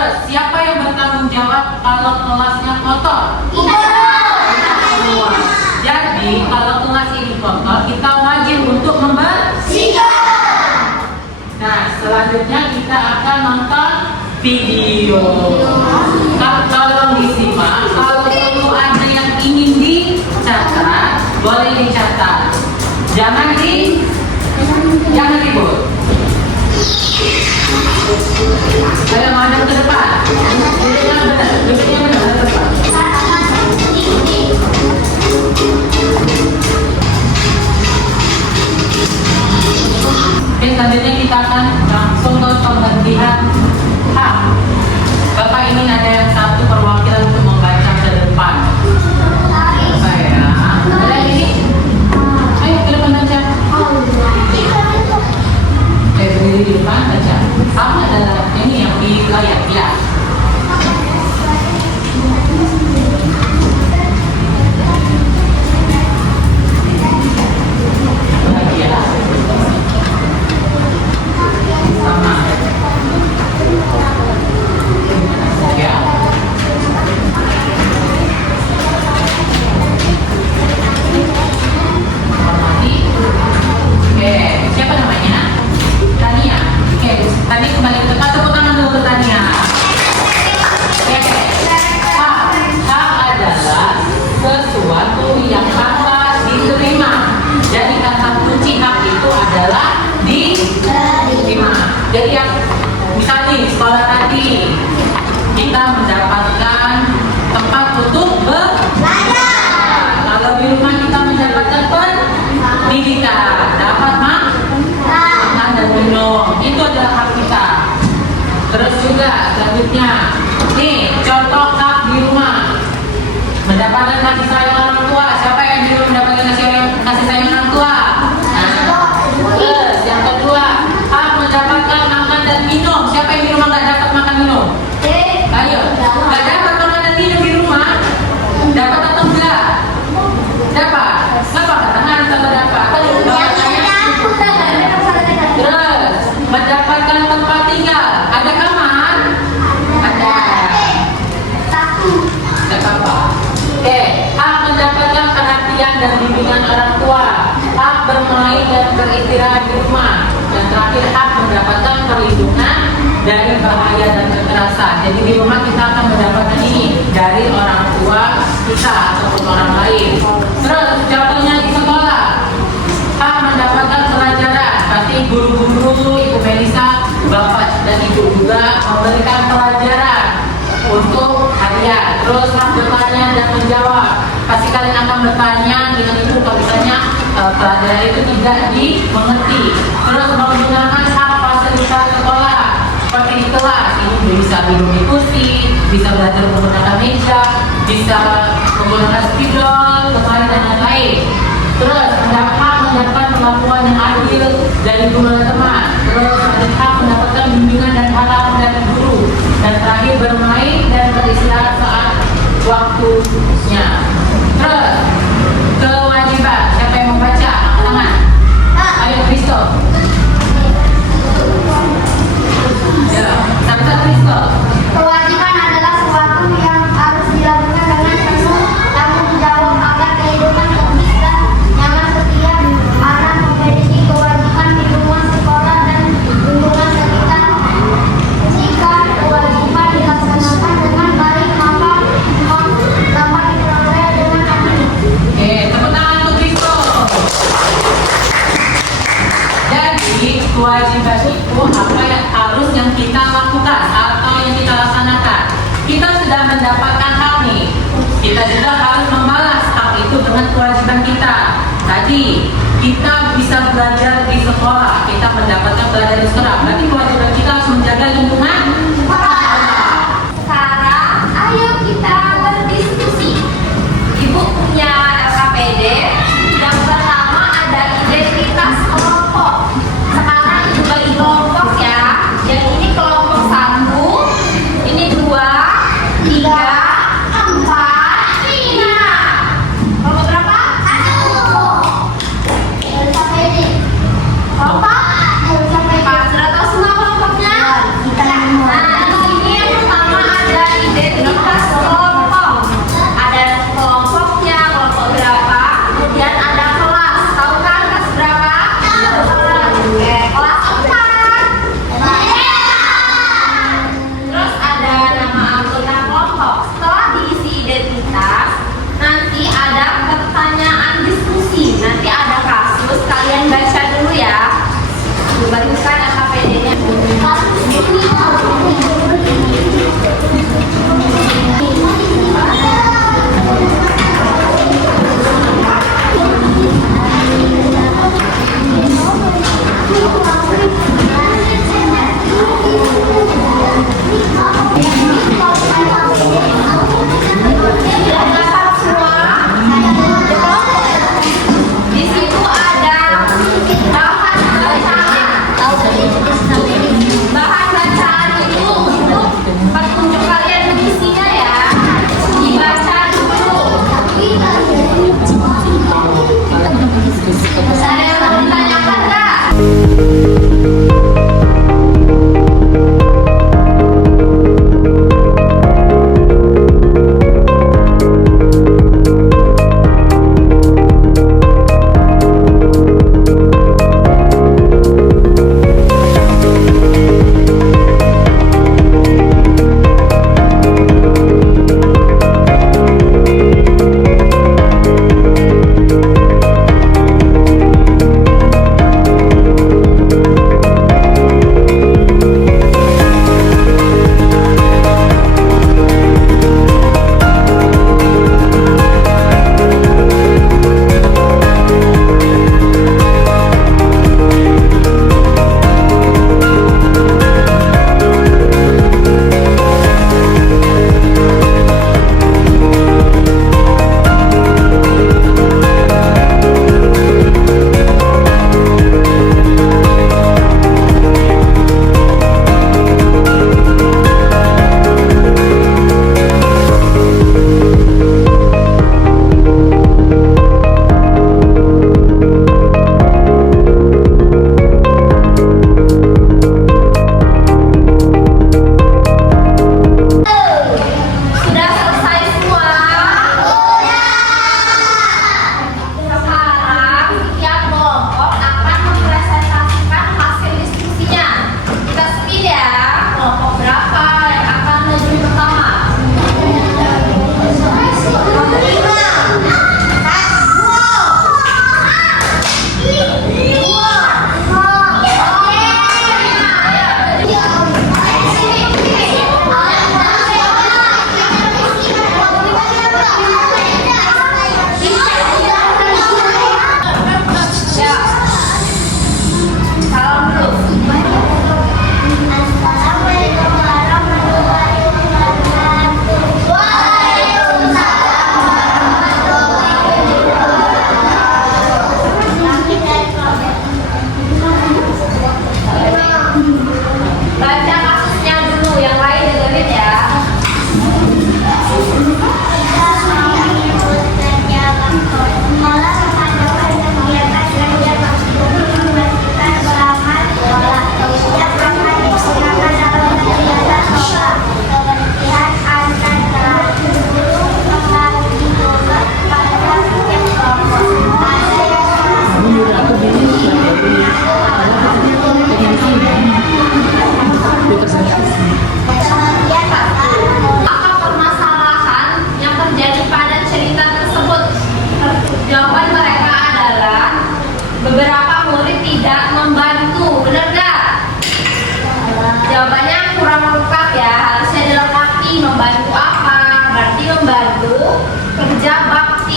Terus, siapa yang bertanggung jawab kalau kelasnya kotor? Kita Semua. Jadi, kalau kelas ini kotor, kita wajib untuk membersihkan. Nah, selanjutnya kita akan nonton video. Tolong disimak. Kalau perlu ada yang ingin dicatat, boleh dicatat. Jangan ribut. Ayo madam ke depan. Duduknya benar ke depan. Oke, selanjutnya kita akan langsung ke pembagian hak. Bapak ini ada yang satu perwakilan untuk membaca ke depan. Bapak ya. Ada ini? Ayo ke depan baca. Berdiri di depan baca. Sama ada ini yang di layar ya. Sama. Ya. Hormati. Oke, siapa namanya? Tania. Oke, tadi kembali ke depan, tepuk tangan dulu ke Tania. Oke. Hak adalah sesuatu yang patut diterima. Jadi kata kunci hak itu adalah diterima. Jadi yang misalnya di sekolah tadi kita mendapatkan tempat untuk belajar. Kalau di rumah kita mendapatkan pendidikan, dapat makan dan minum, itu adalah hak kita. Terus juga selanjutnya, nih contoh hak di rumah, mendapatkan kasih sayang orang tua. Siapa yang di rumah mendapatkan kasih sayang orang tua? Terus yang kedua, hak mendapatkan makan dan minum. Siapa yang di rumah nggak dapat makan minum? Ayo, nggak dapat makan dan minum di rumah? Dapat atau enggak? Dapat. Kenapa? Tangan kalau dapat. Terus mendapatkan tempat tinggal. Ada kamar? Ada. Ada kamar. Oke, hak mendapatkan perhatian dan bimbingan orang tua. Hak bermain dan beristirahat di rumah. Dan terakhir, hak mendapatkan perlindungan dari bahaya dan kekerasan. Jadi di rumah kita akan mendapatkan ini dari orang tua kita ataupun orang lain. Terus contohnya di sekolah, hak mendapatkan pelajaran. Pasti guru-guru, Ibu Melisa, Bapak dan Ibu juga memberikan pelajaran untuk harian. Terus hak bertanya dan menjawab. Pasti kalian akan bertanya dengan Ibu kalau misalnya pelajaran itu tidak dimengerti. Terus menggunakan hak fasilitas sekolah seperti di kelas, ini bisa duduk di kursi, bisa belajar menggunakan meja, bisa menggunakan spidol, lemari dan lain-lain. Terus hak mendapatkan perlakuan yang adil dari guru dan teman. Terus hak mendapatkan bimbingan dan arahan dari guru. Dan terakhir bermain dan beristirahat saat waktunya. Terus kewajiban, siapa yang membaca? Angkat tangan. Ayo Kristo. Ya, satu Kristo. Kewajiban adalah sesuatu yang harus dilakukan dengan penuh tanggung jawab agar kehidupan tertib dan nyaman. Setiap anak memiliki kewajiban di rumah, sekolah, dan lingkungan sekitar. Jika kewajiban dilaksanakan dengan baik, maka dapat diperoleh dengan adil. Oke, tepuk tangan untuk Kristo. Jadi kewajiban itu apa yang kita lakukan atau yang kita laksanakan. Kita sudah mendapatkan hak nih. Kita juga harus membalas hak itu dengan kewajiban kita. Tadi kita bisa belajar di sekolah, kita mendapatkan belajar di sekolah. Berarti kewajiban kita harus menjaga lingkungan. Sekarang ayo kita berdiskusi. Ibu punya LKPD. Yang pertama ada identitas kelompok. Sekarang ibu bagi kelompok ya. Yang ini kelompok 1, ini 2, 3, 4, 5. Kelompok berapa? 1. LKPD. Kelompok? LKPD. Sudah tahu semua kelompoknya? Kita. Nah,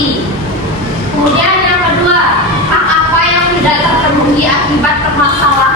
mati. Kemudian yang kedua, hak apa yang tidak terpenuhi akibat permasalahan